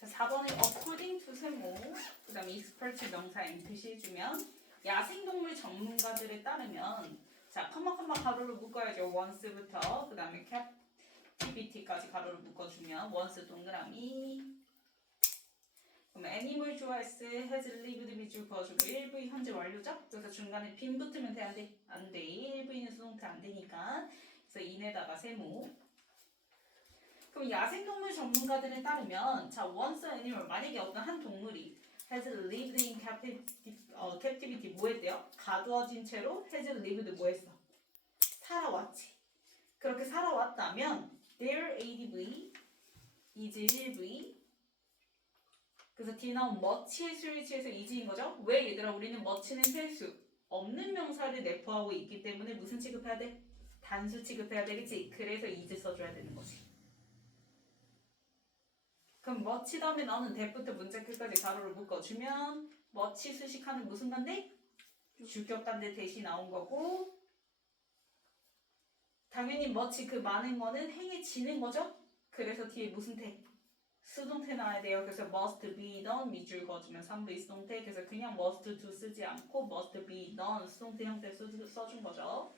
자, 4번에 according to 세모, 그 다음에 expert 명사 NPC 해주면 야생동물 전문가들에 따르면 자, 컴마 가로를 묶어야죠. once부터 그 다음에 captivity까지 가로를 묶어주면 once 동그라미 그럼 애니멀 좋아했어 has lived 밑줄 그어주고 1V 현재 완료죠? 그래서 중간에 빈 붙으면 돼? 안 돼? 안 돼. 1V는 수동태 안 되니까 그래서 인에다가 세모 그럼 야생동물 전문가들에 따르면 자 once animal 만약에 어떤 한 동물이 has lived in captivity 뭐 했대요? 가두어진 채로 has lived 뭐 했어? 살아왔지. 그렇게 살아왔다면 their ADV is 1V 그래서 뒤에 나온 much의 수를 취해서 is인 거죠? 왜 얘들아 우리는 much는 셀 수 없는 명사를 내포하고 있기 때문에 무슨 취급해야 돼? 단수 취급해야 되겠지? 그래서 is 써줘야 되는 거지. 그럼 much 다음에 나오는 that부터 문자 끝까지 가로를 묶어주면 much 수식하는 무슨 관대? 주격관대 대시 나온 거고 당연히 much 그 많은 거는 행해지는 거죠? 그래서 뒤에 무슨 태? 수동태 나와야 돼요. 그래서 must be done 밑줄 그어주면 3V 수동태 그래서 그냥 must do 쓰지 않고 must be done 수동태 형태 써준 거죠.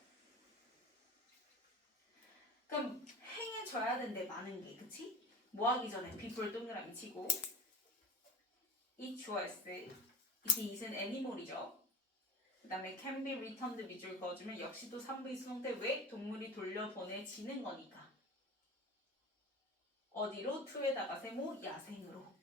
그럼 행해져야 되는데 많은 게 그치? 뭐 하기 전에 before 동그라미 치고 it was it은 애니멀이죠. 그 다음에 can be returned 밑줄 그어주면 역시 또 3V 수동태 왜? 동물이 돌려보내지는 거니까 어디로? to에다가 세모 야생으로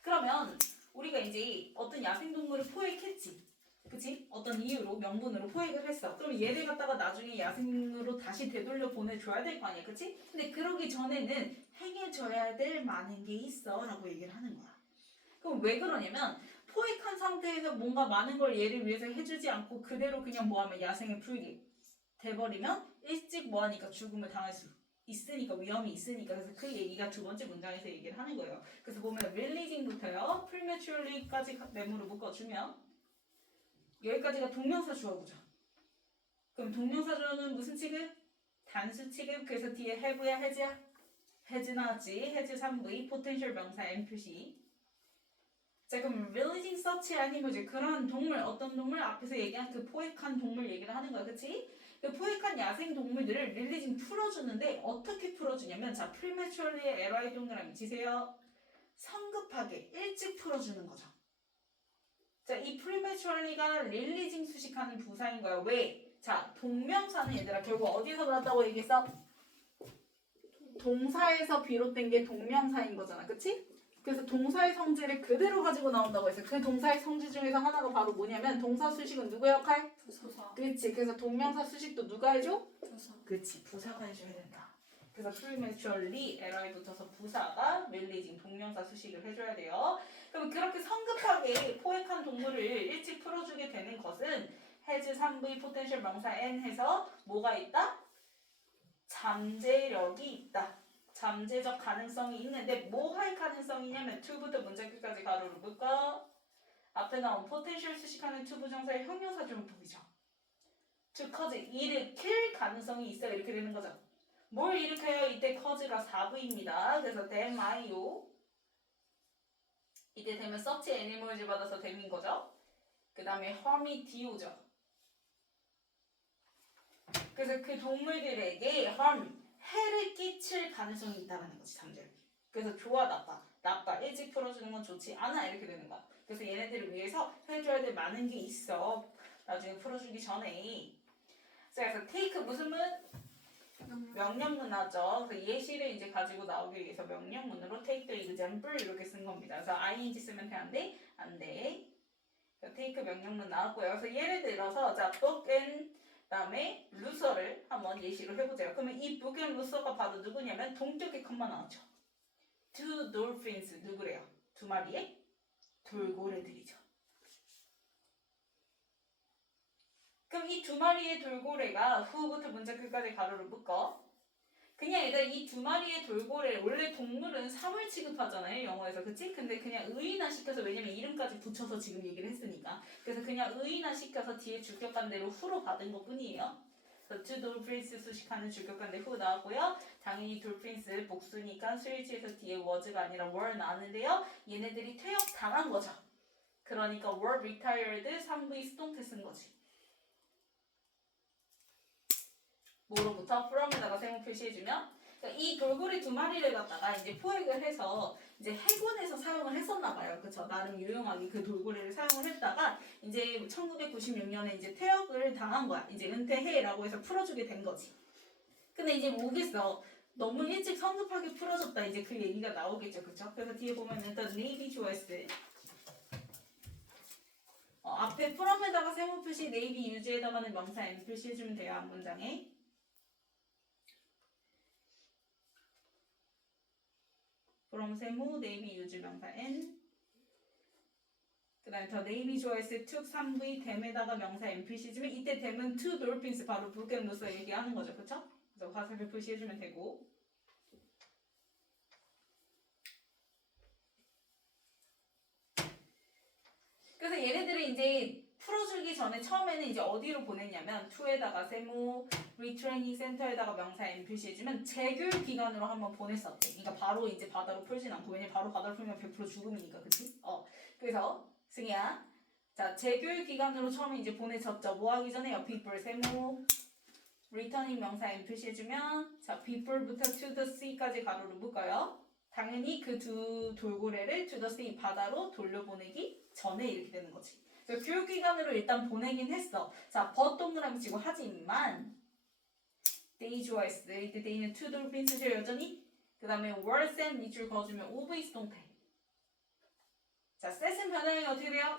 그러면 우리가 이제 어떤 야생동물을 포획했지 그치? 어떤 이유로 명분으로 포획을 했어 그럼 얘를 갖다가 나중에 야생으로 다시 되돌려 보내줘야 될 거 아니야 그치? 근데 그러기 전에는 행해줘야 될 많은 게 있어 라고 얘기를 하는 거야 그럼 왜 그러냐면 포획한 상태에서 뭔가 많은 걸 얘를 위해서 해주지 않고 그대로 그냥 뭐하면 야생에 풀게 돼버리면 일찍 뭐하니까 죽음을 당할 수 있으니까 위험이 있으니까 그래서 그 얘기가 두 번째 문장에서 얘기를 하는 거예요. 그래서 보면 releasing부터요 prematurely까지 네모로 묶어주면 여기까지가 동명사 주어구죠. 그럼 동명사 주어는 무슨 취급? 단수 취급. 그래서 뒤에 have야 has야? has 나왔지. has 3V potential 명사 NPC. 자 그럼 releasing such animals 그런 동물 어떤 동물 앞에서 얘기한 그 포획한 동물 얘기를 하는 거야 그치? 그 포획한 야생 동물들을 releasing 풀어주는데 어떻게 풀어주냐면 자 prematurely의 LI 동그라미 치세요 성급하게 일찍 풀어주는 거죠 자 이 prematurely가 releasing 수식하는 부사인 거야 왜? 자 동명사는 얘들아 결국 어디서 나왔다고 얘기했어? 동사에서 비롯된 게 동명사인 거잖아 그치? 그래서 동사의 성질을 그대로 가지고 나온다고 했어요. 그 동사의 성질 중에서 하나가 바로 뭐냐면 동사 수식은 누구의 역할? 부사. 그렇지. 그래서 동명사 수식도 누가 해줘? 부사. 그렇지. 부사가 해줘야 된다. 그래서 prematurely, li 붙어서 부사가 releasing 동명사 수식을 해줘야 돼요. 그럼 그렇게 성급하게 포획한 동물을 일찍 풀어주게 되는 것은 has 3V potential 명사 n 해서 뭐가 있다? 잠재력이 있다. 잠재적 가능성이 있는데 뭐 할 가능성이냐면 to부터 문장 끝까지 가로를 묶어 앞에 나온 potential 수식하는 to 부정사의 형용사 조용법이죠. to cause 일으킬 가능성이 있어요. 이렇게 되는 거죠. 뭘 일으켜요? 이때 cause가 4부입니다. 그래서 them, IO 이때 되면 such animals 받아서 them인 거죠. 그 다음에 harm이 DO죠. 그래서 그 동물들에게 harm 해를 끼칠 가능성이 있다는 거지 잠재력이. 그래서 좋아 나빠 일찍 풀어주는 건 좋지 않아 이렇게 되는 거야. 그래서 얘네들을 위해서 해줘야 될 많은 게 있어 나중에 풀어주기 전에. 자 그래서 take 무슨 문? 명령문 나죠. 그래서 예시를 이제 가지고 나오기 위해서 명령문으로 take the example 이렇게 쓴 겁니다. 그래서 ing 쓰면 돼? 안 돼? 안 돼. take 명령문 나왔고요. 그래서 예를 들어서 자 book and 그다음에 루서를 한번 예시로 해보세요. 그러면 이 book and 루서가 바로 누구냐면 동격의 컴마 나왔죠. two dolphins 누구래요? 두 마리의 돌고래들이죠. 그럼 이 두 마리의 돌고래가 who부터 문장 끝까지 가로를 묶어. 그냥 얘들 이 두 마리의 돌고래 원래 동물은 사물 취급하잖아요 영어에서 그치? 근데 그냥 의인화 시켜서 왜냐면 이름까지 붙여서 지금 얘기를 했으니까 그래서 그냥 의인화 시켜서 뒤에 주격관대로 후로 받은 것 뿐이에요. two dolphins 수식하는 주격관대 who 나왔고요. 당연히 dolphins 복수니까 수일치에서 뒤에 was가 아니라 were 나왔는데요. 얘네들이 퇴역 당한 거죠. 그러니까 were retired 3V 수동태 쓴 거지. 뭐로부터? from에다가 세모 표시해주면 그러니까 이 돌고래 두 마리를 갖다가 이제 포획을 해서 이제 해군에서 사용을 했었나 봐요. 그쵸? 나름 유용하게 그 돌고래를 사용을 했다가 이제 1996년에 이제 퇴역을 당한 거야. 이제 은퇴해라고 해서 풀어주게 된 거지. 근데 이제 뭐겠어? 너무 일찍 성급하게 풀어줬다. 이제 그 얘기가 나오겠죠. 그쵸? 그래서 뒤에 보면 일단 네이비 조에스 앞에 from에다가 세모 표시 네이비 유즈에다가는 명사 N 표시해주면 돼요. 앞 문장에. from 세모 네이비 유즈 명사 N 그 다음에 더 네이비 조에스 took 3V 댐에다가 명사 N 표시해주면 이때 댐은 two dolphins 바로 북앤로서 얘기하는 거죠. 그쵸? 그래서 화살표 표시해주면 되고 그래서 얘네들을 이제 풀어주기 전에 처음에는 이제 어디로 보냈냐면 to에다가 세모 리트레이닝 센터에다가 명사 N 표시해주면 재교육 기관으로 한번 보냈었대. 그러니까 바로 이제 바다로 풀진 않고 왜냐면 바로 바다로 풀면 100% 죽음이니까 그치? 그래서 승희야 자 재교육 기관으로 처음에 이제 보내졌죠. 뭐 하기 전에요? people 세모 리터닝 명사 N 표시해주면 자 people부터 to the sea까지 가로로 묶어요. 당연히 그 두 돌고래를 to the sea 바다로 돌려보내기 전에 이렇게 되는 거지. 그래서 교육기관으로 일단 보내긴 했어. 자, but 동그라미 치고 하지만 they 좋아했어. 이때 they는 two dolphins를 여전히 그 다음에 were sent 밑줄 그어주면 OV 수동태. 자, set은 변형이 어떻게 돼요?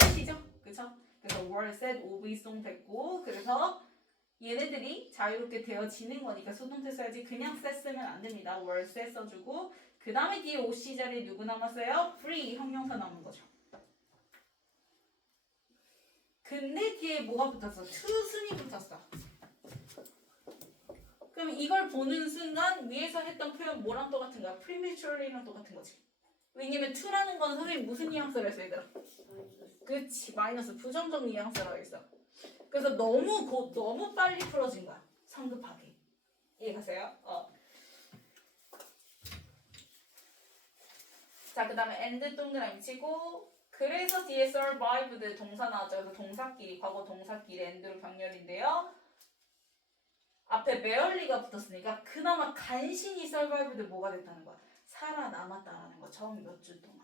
set이죠. 그쵸? 그래서 were set OV 수동태고 그래서 얘네들이 자유롭게 되어지는 거니까 수동태 써야지 그냥 set 쓰면 안 됩니다. were set 써주고 그 다음에 뒤에 OC 자리에 누구 남았어요? free 형용사 남은 거죠. 근데 뒤에 뭐가 붙었어? 투순이 붙었어. 그럼 이걸 보는 순간 위에서 했던 표현 뭐랑 똑같은 거야? prematurely랑 똑같은 거지. 왜냐면 to라는 건 선생님 무슨 뉘앙스를 했어 얘들아? 그치 마이너스 부정적 뉘앙스라고 했어. 그래서 너무 빨리 풀어진 거야. 성급하게. 이해가세요? 자, 그 다음에 end 동그라미 치고 그래서 뒤에 survived 동사 나왔죠. 그래서 동사끼리, 과거 동사끼리 end로 병렬인데요. 앞에 barely가 붙었으니까 그나마 간신히 survived 뭐가 됐다는 거야? 살아남았다라는 거. 처음 몇 주 동안.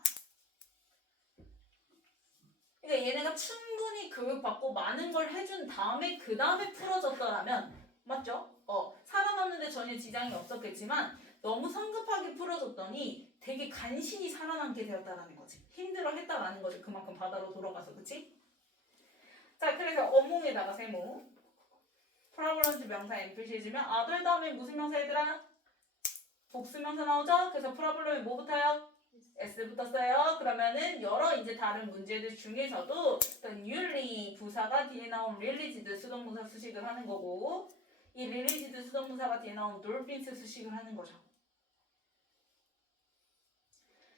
그러니까 얘네가 충분히 교육받고 많은 걸 해준 다음에 그 다음에 풀어졌더라면 맞죠? 살아남는데 전혀 지장이 없었겠지만 너무 성급하게 풀어줬더니 되게 간신히 살아남게 되었다라는 거지. 힘들어 했다라는 거지. 그만큼 바다로 돌아가서 그치? 자 그래서 어몽에다가 세모 프라블런스 명사 N 표시해주면 other 다음에 무슨 명사 얘들아? 복수명사 나오죠? 그래서 프라블럼이 뭐 붙어요? S 붙었어요. 그러면은 여러 이제 다른 문제들 중에서도 newly 부사가 뒤에 나온 released 수동문사 수식을 하는 거고 이 released 수동문사가 뒤에 나온 dolphins 수식을 하는 거죠.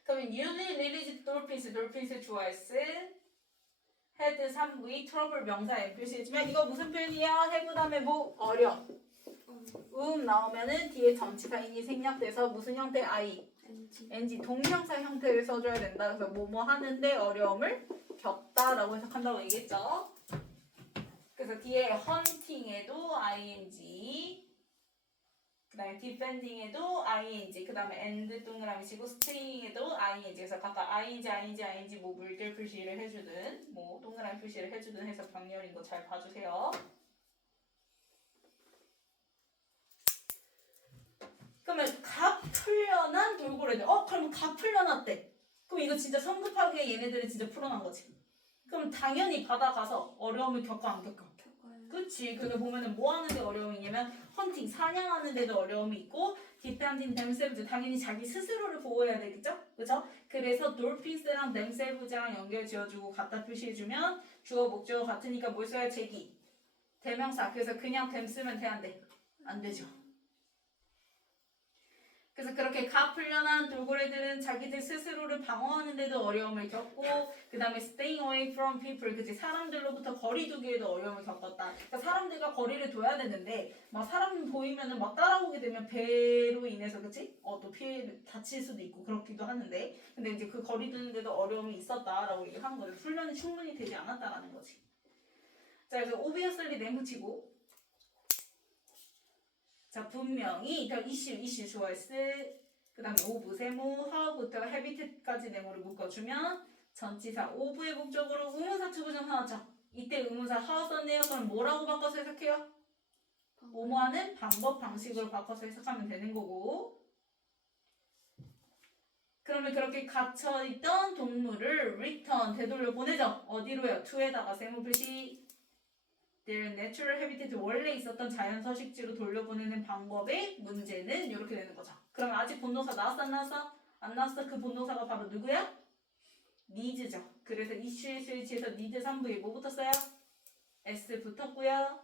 그러면 newly released dolphins 주어S had 3V trouble 명사 N 표시해주면 이거 무슨 표현이야? have 다음에 뭐? 어려. 나오면은 뒤에 전치사인이 생략돼서 무슨 형태? I NG 동명사 형태를 써줘야 된다. 그래서 뭐뭐 하는데 어려움을 겪다라고 해석한다고 얘기했죠. 그래서 뒤에 hunting에도 ing 그 다음에 defending에도 ing 그 다음에 and 동그라미 치고 staying에도 ing 그래서 각각 ing 뭐 물결 표시를 해주든 뭐 동그라미 표시를 해주든 해서 병렬인 거 잘 봐주세요. 그러면 각 풀려난 돌고래들. 그러면 각 풀려났대. 그럼 이거 진짜 성급하게 얘네들은 진짜 풀어난 거지. 그럼 당연히 받아가서 어려움을 겪어 안 겪어? 겪어요. 그치. 그게 보면은 뭐 하는데 어려움이 있냐면 헌팅, 사냥하는 데도 어려움이 있고 디펜딩 themselves 당연히 자기 스스로를 보호해야 되겠죠? 그죠? 그래서 dolphins랑 themselves랑 연결 지어주고 갖다 표시해주면 주어 목적어 같으니까 뭘 써야 제기 대명사. 그래서 그냥 them 쓰면 돼 안 돼? 안 되죠. 그래서 그렇게 가풀려난 돌고래들은 자기들 스스로를 방어하는데도 어려움을 겪고 그 다음에 staying away from people 그치 사람들로부터 거리 두기에도 어려움을 겪었다. 그러니까 사람들과 거리를 둬야 되는데 막 사람 보이면은 막 따라오게 되면 배로 인해서 그치? 또 피해 다칠 수도 있고 그렇기도 하는데 근데 이제 그 거리 두는데도 어려움이 있었다라고 얘기한 거예요. 훈련이 충분히 되지 않았다라는 거지. 자 그래서 obviously 내붙이고 자 분명히 더 이슈 choice 그 다음에 of 세모 how부터 habitat까지 네모를 묶어주면 전치사 of의 목적으로 의문사 투부정 나왔죠. 이때 의문사 how 썼네요. 그럼 뭐라고 바꿔서 해석해요? 뭐뭐하는 방법 방식으로 바꿔서 해석하면 되는 거고 그러면 그렇게 갇혀있던 동물을 return 되돌려 보내죠. 어디로요? to에다가 세모 표시 their natural habitat 원래 있었던 자연 서식지로 돌려보내는 방법의 문제는 이렇게 되는 거죠. 그러면 아직 본동사 나왔어 안 나왔어? 안 나왔어. 그 본동사가 바로 누구야? needs죠. 그래서 이슈의 스위치에서 need 3부에 뭐 붙었어요? s 붙었고요.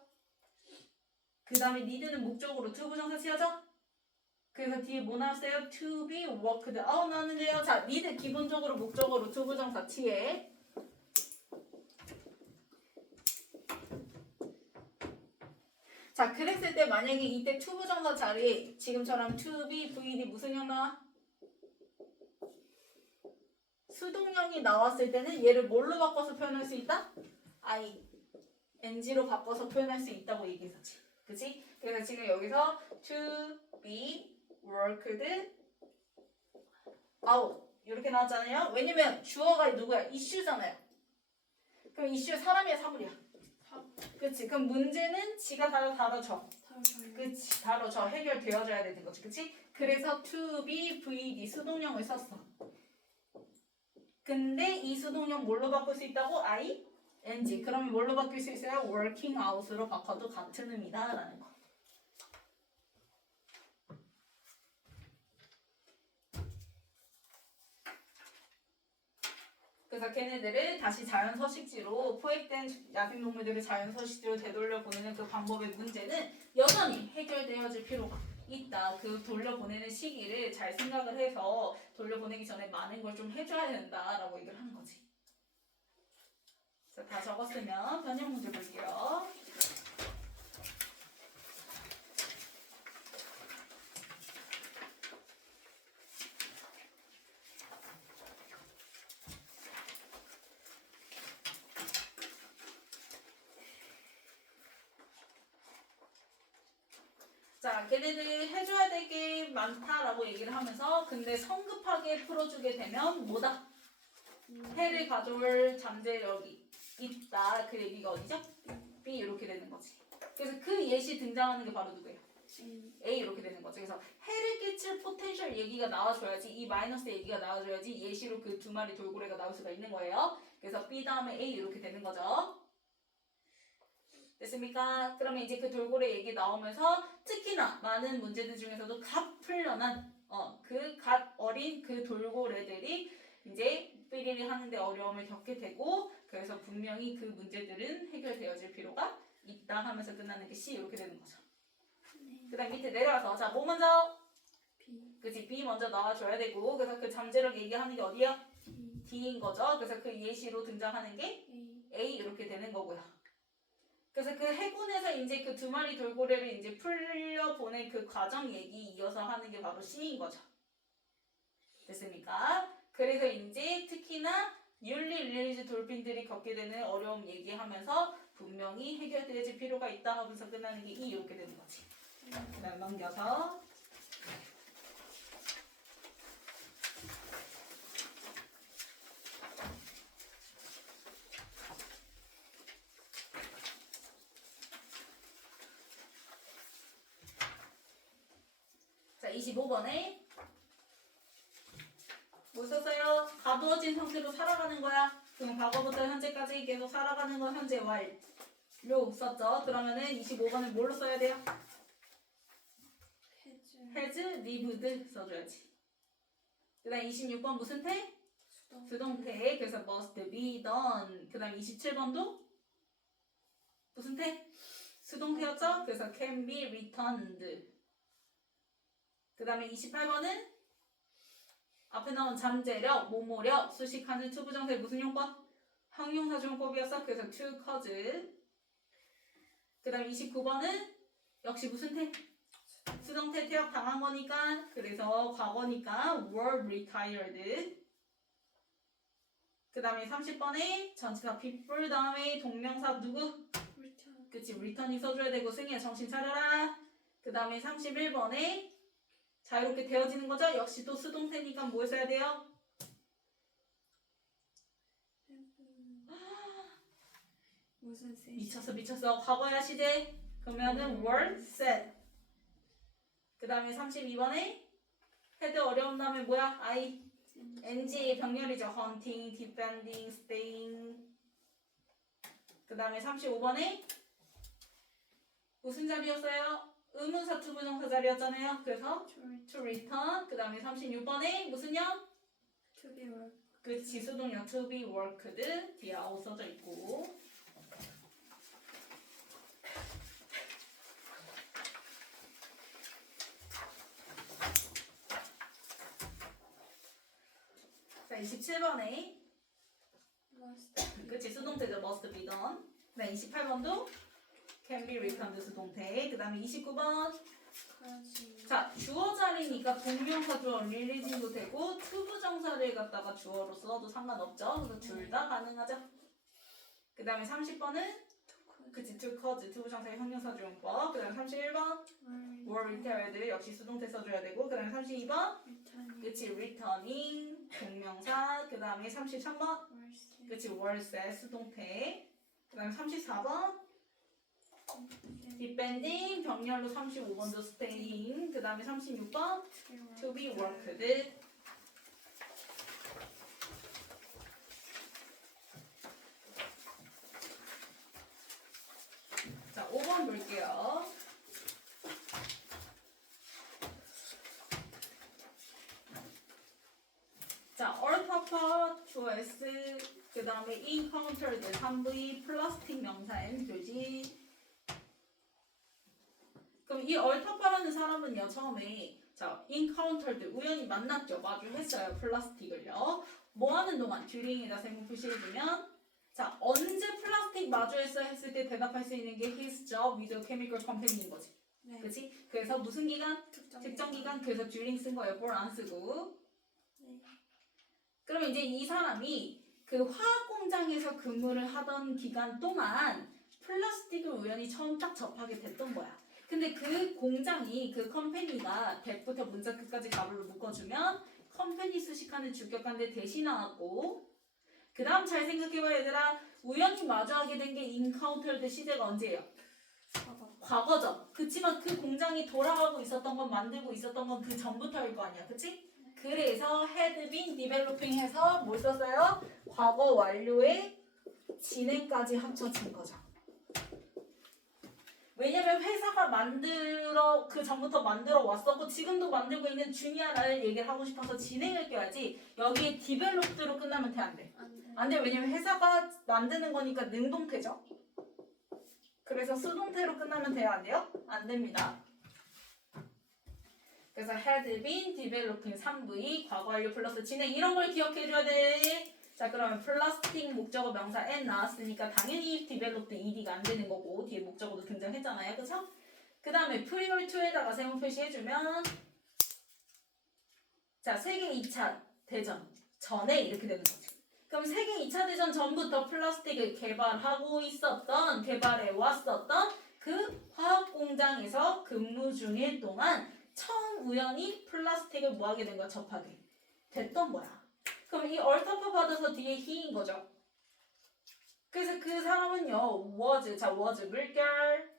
그 다음에 need는 목적으로 to 부정사 치하죠? 그래서 뒤에 뭐 나왔어요? to be worked. 나왔는데요. 자, need 기본적으로 목적으로 to 부정사 치에 자, 그랬을 때 만약에 이때 to 부정사 자리에 지금처럼 to be, vd 무슨 형 나와? 수동형이 나왔을 때는 얘를 뭘로 바꿔서 표현할 수 있다? ing로 바꿔서 표현할 수 있다고 얘기했었지. 그치? 그래서 지금 여기서 to be worked out 이렇게 나왔잖아요. 왜냐면 주어가 누구야? 이슈잖아요. 그럼 이슈 사람이야 사물이야? 그치? 그럼 문제는 지가 다뤄져. 그치? 다뤄져. 해결되어져야 되는 거지. 그치? 그래서 to be, vd 수동형을 썼어. 근데 이 수동형 뭘로 바꿀 수 있다고? ing. 그러면 뭘로 바뀔 수 있어요? working out으로 바꿔도 같은 의미다 라는 거. 그래서 걔네들을 다시 자연 서식지로 포획된 야생동물들을 자연 서식지로 되돌려 보내는 그 방법의 문제는 여전히 해결되어질 필요가 있다. 그 돌려보내는 시기를 잘 생각을 해서 돌려보내기 전에 많은 걸 좀 해줘야 된다라고 얘기를 하는 거지. 자, 다 적었으면 변형 문제 볼게요. 자, 걔네들이 해줘야 될 게 많다라고 얘기를 하면서 근데 성급하게 풀어주게 되면 뭐다? 해를 가져올 잠재력이 있다. 그 얘기가 어디죠? B 이렇게 되는 거지. 그래서 그 예시 등장하는 게 바로 누구예요? A 이렇게 되는 거죠. 그래서 해를 끼칠 포텐셜 얘기가 나와줘야지 이 마이너스 얘기가 나와줘야지 예시로 그 두 마리 돌고래가 나올 수가 있는 거예요. 그래서 B 다음에 A 이렇게 되는 거죠. 됐습니까? 그러면 이제 그 돌고래 얘기 나오면서 특히나 많은 문제들 중에서도 갓 풀려난 그 갓 어린 그 돌고래들이 이제 삐리리 하는데 어려움을 겪게 되고 그래서 분명히 그 문제들은 해결되어질 필요가 있다 하면서 끝나는 게 C 이렇게 되는 거죠. 그 다음 밑에 내려와서 자 뭐 먼저? B. 그치 B 먼저 나와줘야 되고 그래서 그 잠재력 얘기하는 게 어디야? D인 거죠. 그래서 그 예시로 등장하는 게 A 이렇게 되는 거고요. 그래서 그 해군에서 이제 그 두 마리 돌고래를 이제 풀려보낸 그 과정 얘기 이어서 하는 게 바로 C인 거죠. 됐습니까? 그래서 이제 특히나 뉴리 릴리즈 돌핀들이 겪게 되는 어려움 얘기하면서 분명히 해결되어질 필요가 있다 하면서 끝나는 게 E 이렇게 되는 거지. 그 다음 넘겨서 자 25번에 뭐 썼어요? 가두어진 상태로 살아가는 거야. 그럼 과거부터 현재까지 계속 살아가는 건 현재 완료 썼죠. 그러면은 25번은 뭘로 써야 돼요? has lived 써줘야지. 그 다음 26번 무슨 태? 수동태. 그래서 must be done. 그 다음 27번도 무슨 태? 수동태였죠? 그래서 can be returned. 그 다음에 28번은 앞에 나온 잠재력, 모모력, 수식하는 투부정사의 무슨 용법? 형용사주용법이었어. 그래서 to cause. 그 다음에 29번은 역시 무슨 태? 수동태 퇴역 당한 거니까 그래서 과거니까 were retired. 그 다음에 30번에 전치사 people 다음에 동명사 누구? return. 그치 return이 써줘야 되고 승희야 정신 차려라. 그 다음에 31번에 자유롭게 되어지는 거죠. 역시 또 수동태니까 뭘 써야 돼요? 무슨 세? 미쳤어 과거야 시제. 그러면은 were said. 그 다음에 32번에 헤드 어려운 다음에 뭐야? I NG 병렬이죠. hunting, defending, staying. 그 다음에 35번에 무슨 자리였어요? 의문사 투부정사 자리였잖아요. 그래서 to return. 그 다음에 36번에 무슨요? to be work. 그치 수동력 to be worked. 뒤에 아웃 써져 있고. 자 27번에 must. 그치 수동태죠. must be done. 그 다음에 28번도 can be returned 수동태. 그 다음에 29번 가지. 자 주어 자리니까 동명사 주어 릴리징도 되고 투부정사를 갖다가 주어로 써도 상관없죠. 그래서 둘 다 가능하죠. 그 다음에 30번은 그치 to cause 투부정사의 형용사 주용법. 그 다음에 31번 were retired 역시 수동태 써줘야 되고. 그 다음에 32번 return. 그치 returning 동명사. 그 다음에 33번 그치 were said 수동태. 그 다음에 34번 defending 병렬로 35번도 staying. 그 다음에 36번 to be worked. 자 5번 볼게요. 자 얼파파 choice 그 다음에 encountered 3V 플라스틱 명사 N 교지. 그럼 이 얼타파라는 사람은요 처음에 자 encountered 우연히 만났죠. 마주했어요. 플라스틱을요. 뭐 하는 동안 during에다 세모 표시해주면 자 언제 플라스틱 마주했어 했을 때 대답할 수 있는 게 his job with a chemical company인 거지. 네. 그치? 그래서 무슨 기간? 특정 기간. 그래서 during 쓴 거예요. for 안 쓰고. 네. 그러면 이제 이 사람이 그 화학 공장에서 근무를 하던 기간 동안 플라스틱을 우연히 처음 딱 접하게 됐던 거야. 근데 그 공장이 그 컴퍼니가 대부터 문자 끝까지 가로를 묶어주면 컴퍼니 수식하는 주격관대 대신 나왔고 그 다음 잘 생각해봐 얘들아. 우연히 마주하게 된 게 encountered 시제가 언제예요? 사과. 과거죠. 그치만 그 공장이 돌아가고 있었던 건 만들고 있었던 건 그 전부터일 거 아니야. 그치? 그래서 had been developing 해서 뭘 썼어요? 과거 완료에 진행까지 합쳐진 거죠. 왜냐면 회사가 만들어 그 전부터 만들어 왔었고 지금도 만들고 있는 주니아를 얘기를 하고 싶어서 진행을 껴야지 여기에 developed로 끝나면 돼 안 돼? 안 돼. 안 돼. 왜냐면 회사가 만드는 거니까 능동태죠. 그래서 수동태로 끝나면 돼요 안 돼요? 안 됩니다. 그래서 had been developing 3V 과거 완료 플러스 진행 이런 걸 기억해줘야 돼. 자 그러면 플라스틱 목적어 명사 N 나왔으니까 당연히 developed ED가 안 되는 거고 뒤에 목적어도 등장했잖아요. 그쵸? 그 다음에 prior to에다가 세모 표시해주면 자 세계 2차 대전 전에 이렇게 되는 거죠. 그럼 세계 2차 대전 전부터 플라스틱을 개발하고 있었던 개발해 왔었던 그 화학 공장에서 근무 중일 동안 처음 우연히 플라스틱을 뭐하게 된 거야? 접하게 됐던 거야. 그럼 이 얼터파 받아서 뒤에 he인 거죠. 그래서 그 사람은요 was 자 was 물결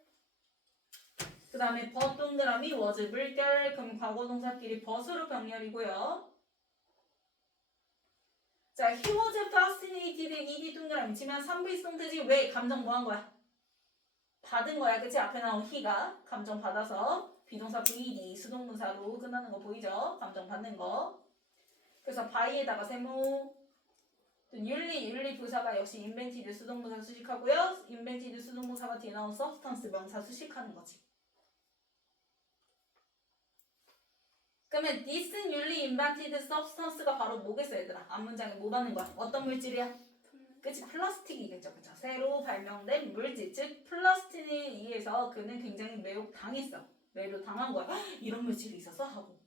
그 다음에 but 동그라미 was 물결 그럼 과거 동사끼리 but으로 병렬이고요. 자 he was fascinated ed 동그라미 치면 3V 수동태지 왜 감정 뭐 한 거야? 받은 거야. 그치? 앞에 나온 he가 감정 받아서 비동사 VD 수동문사로 끝나는 거 보이죠? 감정 받는 거. 그래서 by에다가 세모 또 윤리 부사가 역시 invented 수동문사 수식하고요. invented 수동문사가 뒤에 나온 substance 명사 수식하는 거지. 그러면 this newly invented substance가 바로 뭐겠어 얘들아? 앞문장에 뭐 받는 거야? 어떤 물질이야? 그치? 플라스틱이겠죠. 그쵸? 새로 발명된 물질, 즉 플라스틱에 의해서 그는 굉장히 매우 당했어. 매우 당한 거야. 헉, 이런 물질이 있었어? 하고.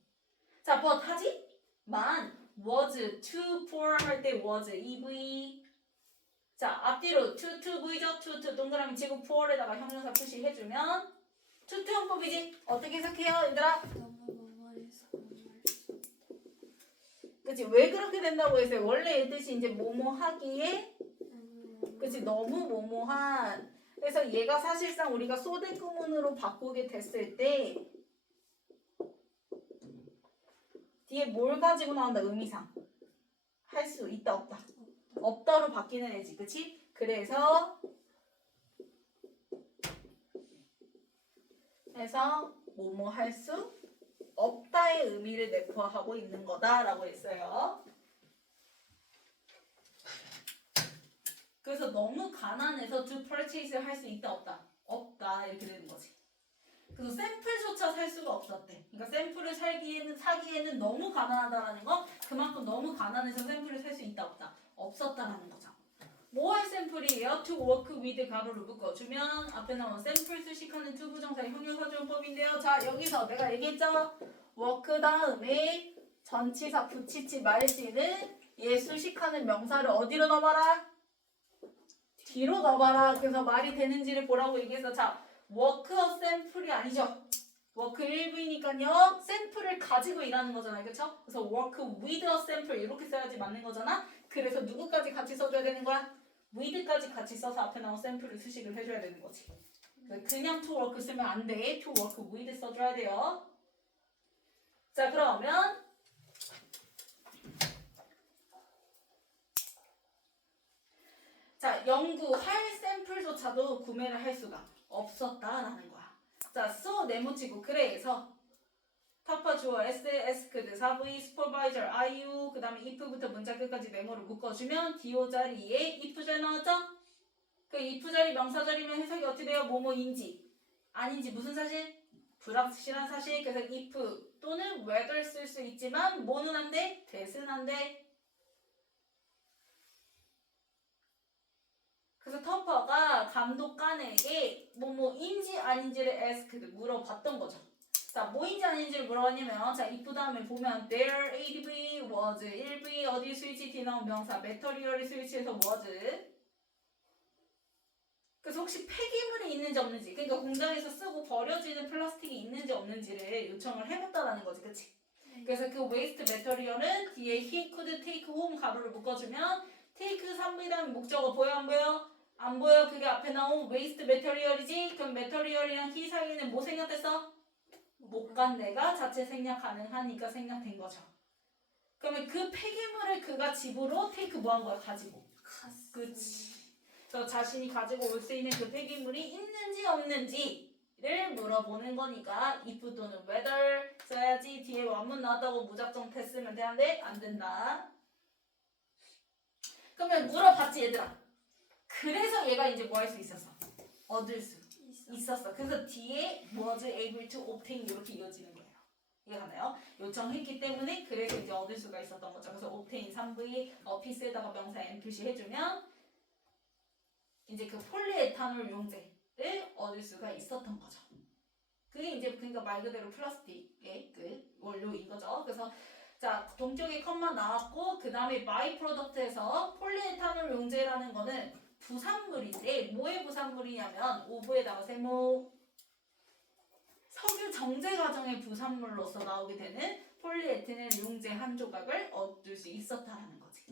자, but 하지? 만 was to pour 할 때 was EV. 자, 앞뒤로 to V죠? to 동그라미 치고 pour에다가 형용사 표시해주면 to 형법이지? 어떻게 해석해요 얘들아? 너무 뭐뭐해서 뭐할 수 그치? 왜 그렇게 된다고 했어요? 원래 이 뜻이 이제 뭐뭐 하기에 그치? 너무 뭐뭐한. 그래서 얘가 사실상 우리가 소대구문으로 바꾸게 됐을 때 뒤에 뭘 가지고 나온다? 의미상. 할 수 있다 없다. 없다로 바뀌는 애지. 그치? 그래서 뭐뭐 할 수 없다의 의미를 내포하고 있는 거다라고 했어요. 그래서 너무 가난해서 to purchase 할 수 있다 없다. 없다 이렇게 되는 거지. 그래서 샘플조차 살 수가 없었대. 그러니까 샘플을 사기에는 너무 가난하다라는 건 그만큼 너무 가난해서 샘플을 살 수 있다 없다. 없었다라는 거죠. 뭐 할 샘플이에요? to work with 가로를 묶어주면 앞에 나온 샘플 수식하는 to 부정사의 형용사조용법인데요. 자 여기서 내가 얘기했죠? work 다음에 전치사 붙이지 말지는 얘 수식하는 명사를 어디로 넣어봐라? 뒤로 넣어봐라. 그래서 말이 되는지를 보라고 얘기해서 자 워크 샘플이 아니죠. 워크 일부이니까요. 샘플을 가지고 일하는 거잖아요. 그렇죠? 그래서 work with a sample 이렇게 써야지 맞는 거잖아. 그래서 누구까지 같이 써줘야 되는 거야? with까지 같이 써서 앞에 나온 샘플을 수식을 해줘야 되는 거지. 그냥 to work 쓰면 안 돼. to work with 써줘야 돼요. 자 그러면 자 연구할 샘플조차도 구매를 할 수가 없었다라는 거야. 자, so 네모치고 그래서 타파 주어 S, asked, 사부이, supervisor, IU 그 다음에 if부터 문자 끝까지 네모를 묶어주면 do 자리에 if 잘 나왔죠? 그 if 자리 명사 자리면 해석이 어떻게 돼요? 뭐뭐인지 아닌지 무슨 사실? 불확실한 사실. 그래서 if 또는 whether 쓸 수 있지만 뭐는 안 돼? that은 안 돼. 그래서 터퍼가 감독관에게 뭐뭐인지 아닌지를 asked 물어봤던 거죠. 자, 뭐인지 아닌지를 물어봤냐면 자, if 다음에 보면 there ADV was 1V 어디 스위치 뒤 나온 명사 material이 스위치해서 was. 그래서 혹시 폐기물이 있는지 없는지 그러니까 공장에서 쓰고 버려지는 플라스틱이 있는지 없는지를 요청을 해봤다라는 거지. 그치? 그래서 그 waste material은 뒤에 he could take home 가로를 묶어주면 take 3V 다음에 목적어 보여 안 보여? 안 보여. 그게 앞에 나온 waste material이지. 그럼 material이랑 he 사이에는 뭐 생략됐어? 못간대가 자체 생략 가능하니까 생략된 거죠. 그러면 그 폐기물을 그가 집으로 take 뭐 한 거야? 가지고. 그치. 그래서 자신이 가지고 올 수 있는 그 폐기물이 있는지 없는지를 물어보는 거니까 if 또는 whether 써야지. 뒤에 원문 나왔다고 무작정 태 쓰면 되는데 안 된다. 그러면 물어봤지 얘들아. 그래서 얘가 이제 뭐 할 수 있었어? 얻을 수 있었어. 그래서 뒤에 was able to obtain 이렇게 이어지는 거예요. 이해가나요? 요청했기 때문에 그래서 이제 얻을 수가 있었던 거죠. 그래서 obtain 3V 피스에다가 명사 n 표시해주면 이제 그 폴리에탄올 용제를 얻을 수가 있었던 거죠. 그게 이제 그러니까 말 그대로 플라스틱의 그 원료인 거죠. 그래서 자 동쪽에 컴만 나왔고 그 다음에 마이 프로덕트에서 폴리에탄올 용제라는 거는 부산물인데 뭐의 부산물이냐면 오브에다가 세모 석유 정제 과정의 부산물로서 나오게 되는 폴리에틸렌 용제 한 조각을 얻을 수 있었다라는 거지.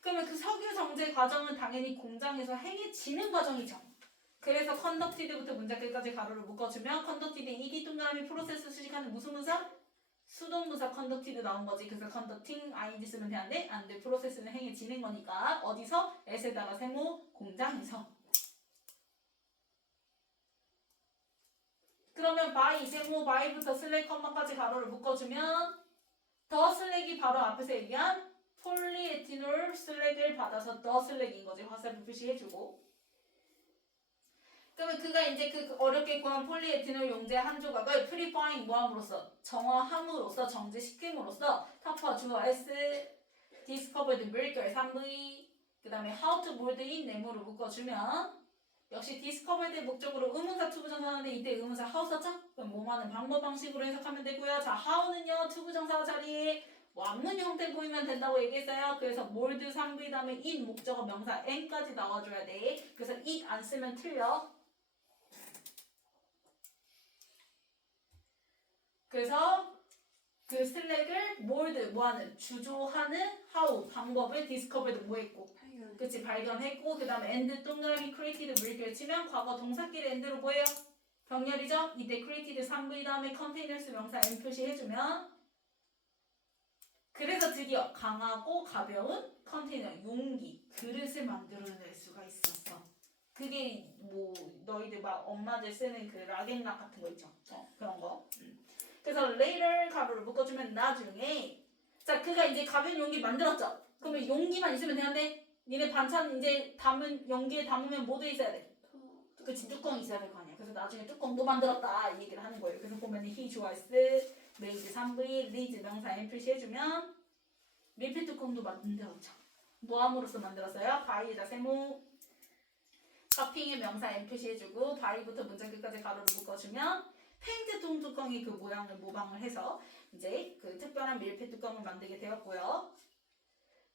그러면 그 석유 정제 과정은 당연히 공장에서 행해지는 과정이죠. 그래서 컨덕티드부터 문자 끝까지 가로를 묶어주면 컨덕티드 이디 동그라미 프로세스 수식하는 무슨 문사? 수동문사 컨덕티드 나온 거지. 그래서 컨덕팅 ing 쓰면 되는데 안 돼. 프로세스는 행해지는 거니까 어디서? s에다가 세모 공장에서. 그러면 by 세모 by부터 슬랙 컴마까지 가로를 묶어주면 더 슬랙이 바로 앞에서 얘기한 폴리에티놀 슬랙을 받아서 더 슬랙인 거지. 화살표 표시해주고. 그러면 그가 이제 그 어렵게 구한 폴리에티놀 용제 한 조각을 프리파잉 뭐함으로써 정화함으로써 정제시킴으로써 타파 주어 S discovered 물결 3V 그 다음에 how to mold in 네모로 묶어주면 역시 discovered의 목적으로 의문사 투부정사하는데 이때 의문사 how 썼죠? 그럼 뭐하는 방법 방식으로 해석하면 되고요. 자 how는요 투부정사 자리에 완문 형태 보이면 된다고 얘기했어요. 그래서 mold 3V 다음에 in 목적어 명사 n까지 나와줘야 돼. 그래서 it 안 쓰면 틀려. 그래서 그 슬랙을 mold 뭐하는 주조하는 how 방법을 discovered 뭐했고 발견. 그치 발견했고 그 다음에 and 동그라미 created 물결 치면 과거 동사끼리 and로 뭐예요? 병렬이죠? 이때 created 3V 다음에 containers 명사 n 표시해주면 그래서 드디어 강하고 가벼운 컨테이너 용기 그릇을 만들어낼 수가 있었어. 그게 뭐 너희들 막 엄마들 쓰는 그 락앤락 같은 거 있죠? 그런 거. 그래서 later 가로를 묶어주면 나중에 자 그가 이제 가벼운 용기 만들었죠? 그러면 용기만 있으면 되는데 니네 반찬 이제 담은 용기에 담으면 뭐 돼 있어야 돼? 그치 뚜껑이 있어야 될 거 아니야. 그래서 나중에 뚜껑도 만들었다 이 얘기를 하는 거예요. 그래서 보면 he 좋아했어 made 3V 리즈 명사 n 표시해주면 밀폐 뚜껑도 만들었죠. 뭐함으로써 만들었어요? 바이에다 세모 커핑의 명사 n 표시해주고 바이부터 문장 끝까지 가로를 묶어주면 페인트 통 뚜껑이 그 모양을 모방을 해서 이제 그 특별한 밀폐 뚜껑을 만들게 되었고요.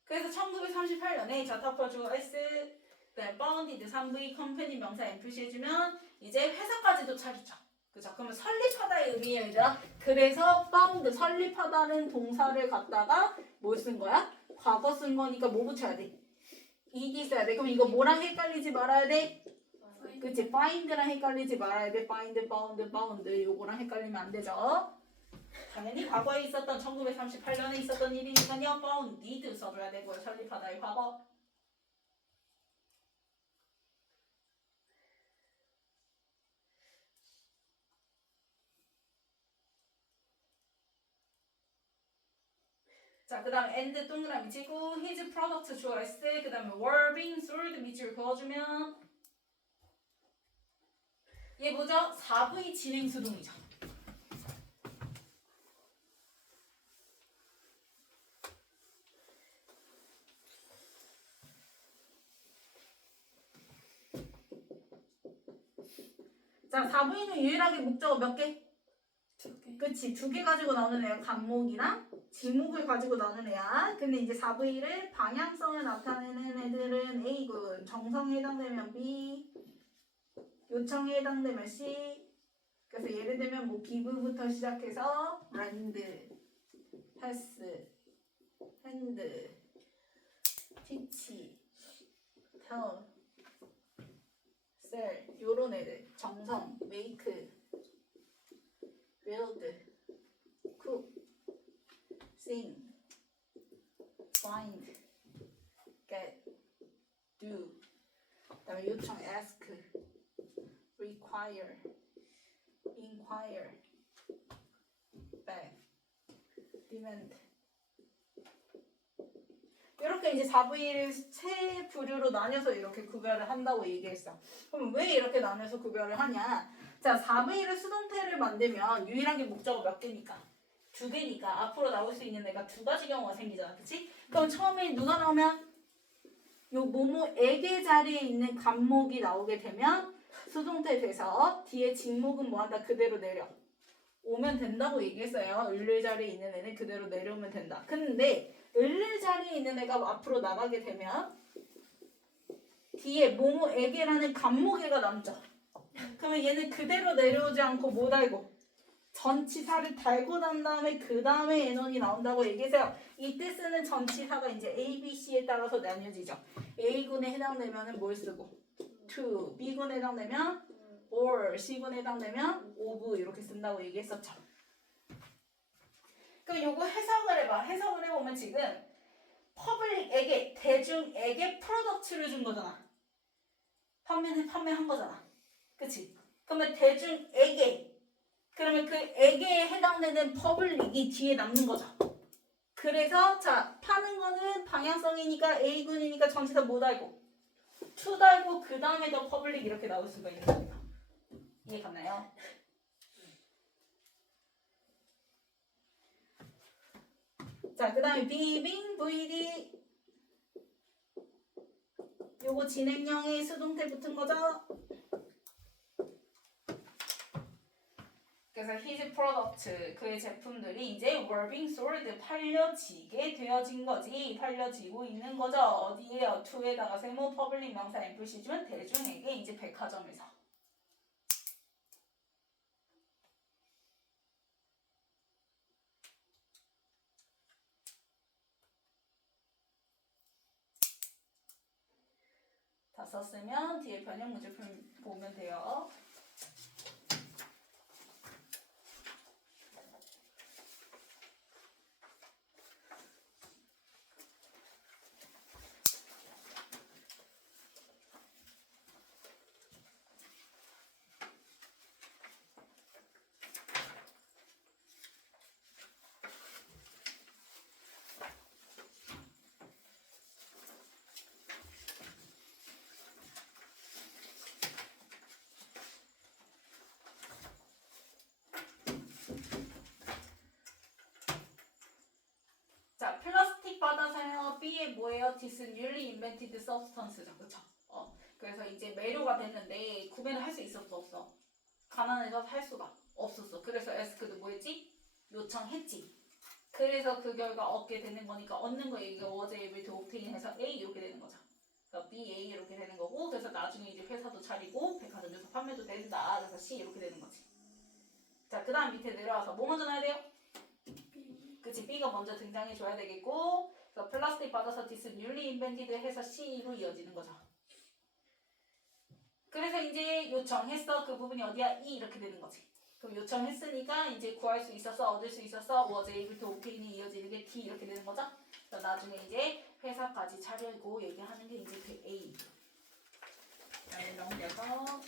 그래서 1938년에 자타퍼 주어 S 바운디드 3V 컴퍼니 명사 n 표시해주면 이제 회사까지도 차렸죠. 그죠? 그러면 설립하다의 의미예요, 얘들아. 그래서 found 설립하다는 동사를 갖다가 뭘 쓴 거야? 과거 쓴 거니까 뭐 붙여야 돼? 이기 써야 돼. 그럼 이거 뭐랑 헷갈리지 말아야 돼? 그치? find랑 헷갈리지 말아야 돼. find, found 요거랑 헷갈리면 안 되죠. 당연히 과거에 있었던 1938년에 있었던 일이니까요. founded 써줘야 되고요. 설립하다의 과거. 자, 그 다음에 and 동그라미 치고 his product 주어 S 그 다음에 were being sold 밑줄 그어주면 얘 뭐죠? 4V 진행수동이죠. 자, 4V는 유일하게 목적어 몇 개? 2개. 그치, 2개 가지고 나오는 애가 간목이랑 지목을 가지고 나오는 애야. 근데 이제 4V를 방향성을 나타내는 애들은 A군, 정성에 해당되면 B, 요청에 해당되면 C. 그래서 예를 들면 뭐 give부터 시작해서 lend, pass, hand, teach, tell, sell 요런 애들 정성, make, build, cook, sing, find, get, do 그다음에 요청 ask, require, inquire, beg, demand 이렇게 이제 4V를 세 부류로 나뉘어서 이렇게 구별을 한다고 얘기했어. 그럼 왜 이렇게 나눠서 구별을 하냐? 자, 4V를 수동태를 만들면 유일하게 목적어 몇 개니까? 2개니까 앞으로 나올 수 있는 애가 2가지 경우가 생기잖아. 그치? 그럼 처음에 누가 나오면 요 뭐뭐에게 자리에 있는 간목이 나오게 되면 수동태 돼서 뒤에 직목은 뭐한다? 그대로 내려 오면 된다고 얘기했어요. 을를 자리에 있는 애는 그대로 내려오면 된다. 근데 을를 자리에 있는 애가 앞으로 나가게 되면 뒤에 뭐뭐에게라는 간목애가 남죠. 그러면 얘는 그대로 내려오지 않고 뭐 달고? 전치사를 달고 난 다음에 그 다음에 애넌이 나온다고 얘기해서요. 이때 쓰는 전치사가 이제 A, B, C에 따라서 나뉘어지죠. A군에 해당되면 뭘 쓰고? to, B군에 해당되면 or, C군에 해당되면 of 이렇게 쓴다고 얘기했었죠. 그럼 요거 해석을 해봐. 해석을 해보면 지금 퍼블릭에게, 대중에게 프로덕트를 준 거잖아. 판매한 거잖아. 그치? 그러면 대중에게 그러면 그 에게에 해당되는 퍼블릭이 뒤에 남는 거죠. 그래서 자 파는 거는 방향성이니까 A군이니까 전체다 못 알고 to 달고 그 다음에 더 퍼블릭 이렇게 나올 수가 있는 거예요. 이해 갔나요? 자, 그 다음에 비빙 VD 요거 진행형에 수동태 붙은 거죠? 그래서 his product 그의 제품들이 이제 were being sold 팔려지게 되어진 거지. 팔려지고 있는 거죠. 어디에요? to에다가 세모 퍼블릭 명사 NVC 주면 대중에게 이제 백화점에서. 다 썼으면 뒤에 변형 문제 보면 돼요. 자, 플라스틱 받아서요. B에 뭐예요? This newly invented substance죠. 그쵸? 그래서 이제 매료가 됐는데 구매를 할 수 있었어 없어? 가난해서 살 수가 없었어. 그래서 ask도 뭐였지? 요청했지. 그래서 그 결과 얻게 되는 거니까 얻는 거 얘기가 was able to obtain 해서 A 이렇게 되는 거죠. 그러니까 B, A 이렇게 되는 거고 그래서 나중에 이제 회사도 차리고 백화점에서 판매도 된다. 그래서 C 이렇게 되는 거지. 자, 그 다음 밑에 내려와서 뭐 먼저 넣어야 돼요? 그치, B가 먼저 등장해줘야 되겠고 그래서 플라스틱 받아서 this newly invented 해서 C로 이어지는 거죠. 그래서 이제 요청했어. 그 부분이 어디야? E 이렇게 되는 거지. 그럼 요청했으니까 이제 구할 수 있었어, 얻을 수 있었어, was able to obtain이 이어지는 게 D 이렇게 되는 거죠. 그래서 나중에 이제 회사까지 차리고 얘기하는 게 이제 그 A. 자, 넘겨서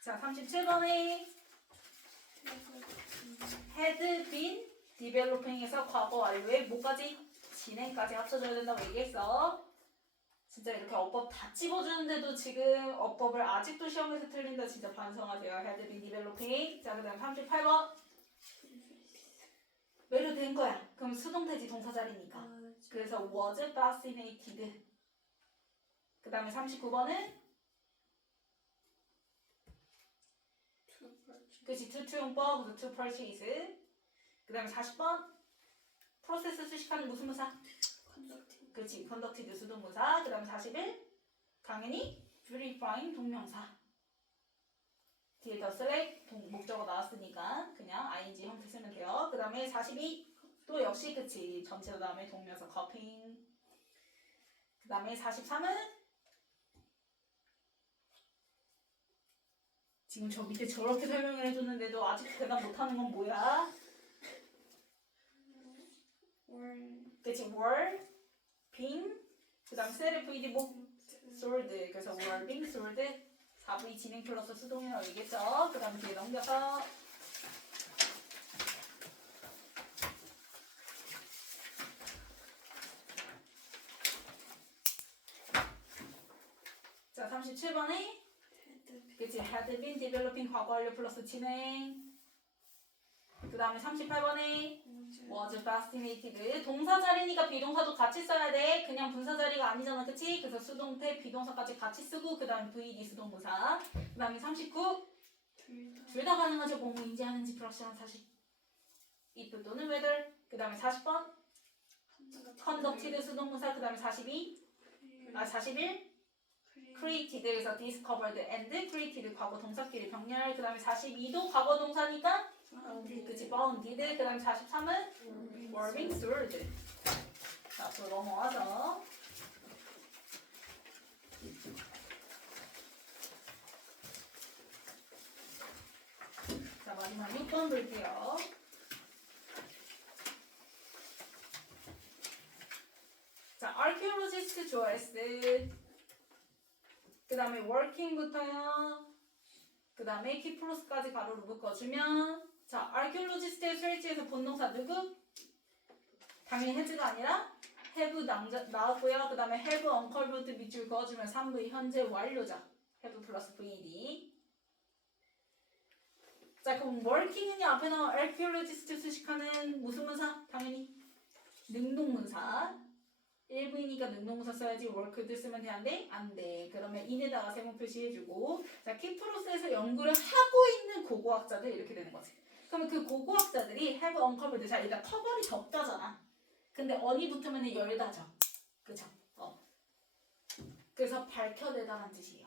자, 37번에 had been developing에서 과거 완료에 뭐까지? 진행까지 합쳐줘야 된다고 얘기했어. 진짜 이렇게 어법 다 찝어주는데도 지금 어법을 아직도 시험에서 틀린다. 진짜 반성하세요. had been developing. 자, 그 다음 38번. 매료된 거야. 그럼 수동태지 동사자리니까. 그래서 was fascinated. 그 다음에 39번은 그치, to 용법, 그래서 to purchase. 그 다음에 40번 프로세스 수식하는 무슨 무사? 그치, conducted 수동무사. 그 다음에 41 당연히 verifying 동명사. 뒤에 더 select 목적어 나왔으니까 그냥 ing 형태 쓰면 돼요. 그 다음에 42 또 역시 그치, 전체 다음에 동명사 copying. 그 다음에 43은 지금 저 밑에 저렇게 설명을 해줬는데도 아직 대답 못하는 건 뭐야? 그치, were being 그 다음 self ed 뭐? sold. 그래서 were being sold 4V 진행 플러스 수동이라고 얘기했죠. 그 다음 뒤에 넘겨서 자, 37번에 그치, had been developing 과거 완료 플러스 진행. 그 다음에 38번에 was fascinated. 동사 자리니까 비동사도 같이 써야 돼. 그냥 분사 자리가 아니잖아. 그치? 그래서 수동태 비동사까지 같이 쓰고 그 다음에 VD 수동무사. 그 다음에 39 둘 다 가능하죠. 뭐뭐 인지하는지 불확실한 사실. if 또는 whether. 그 다음에 40번 conducted 수동무사. 그 다음에 41 created에서 discovered and created 과거 동사끼리 병렬. 그 다음에 42도 과거 동사니까 그치, bounded. 그 다음에 43은 were being sold. 자, 앞으로 넘어와서 자, 마지막 6번 볼게요. 자, archaeologist 좋아했어. 그 다음에 working부터요. 그 다음에 키플러스까지 가로로 묶어주면 자, archaeologist의 스트레치에서 본동사 누구? 당연히 has가 아니라 have 나왔고요. 그 다음에 have uncovered 밑줄 그어주면 3V 현재 완료죠. have 플러스 VD. 자, 그럼 working은 앞에 나온 archaeologist 수식하는 무슨 문사? 당연히 능동문사. 1부이니까 능동문사 써야지 worked 쓰면 되는데 안 돼. 그러면 in에다가 세모 표시해주고 자, 키프로스에서 연구를 하고 있는 고고학자들 이렇게 되는 거지. 그러면 그 고고학자들이 have uncovered 자, 일단 커버리 덮다잖아. 근데 on이 붙으면 열다죠. 그쵸? 그래서 밝혀내다라는 뜻이에요.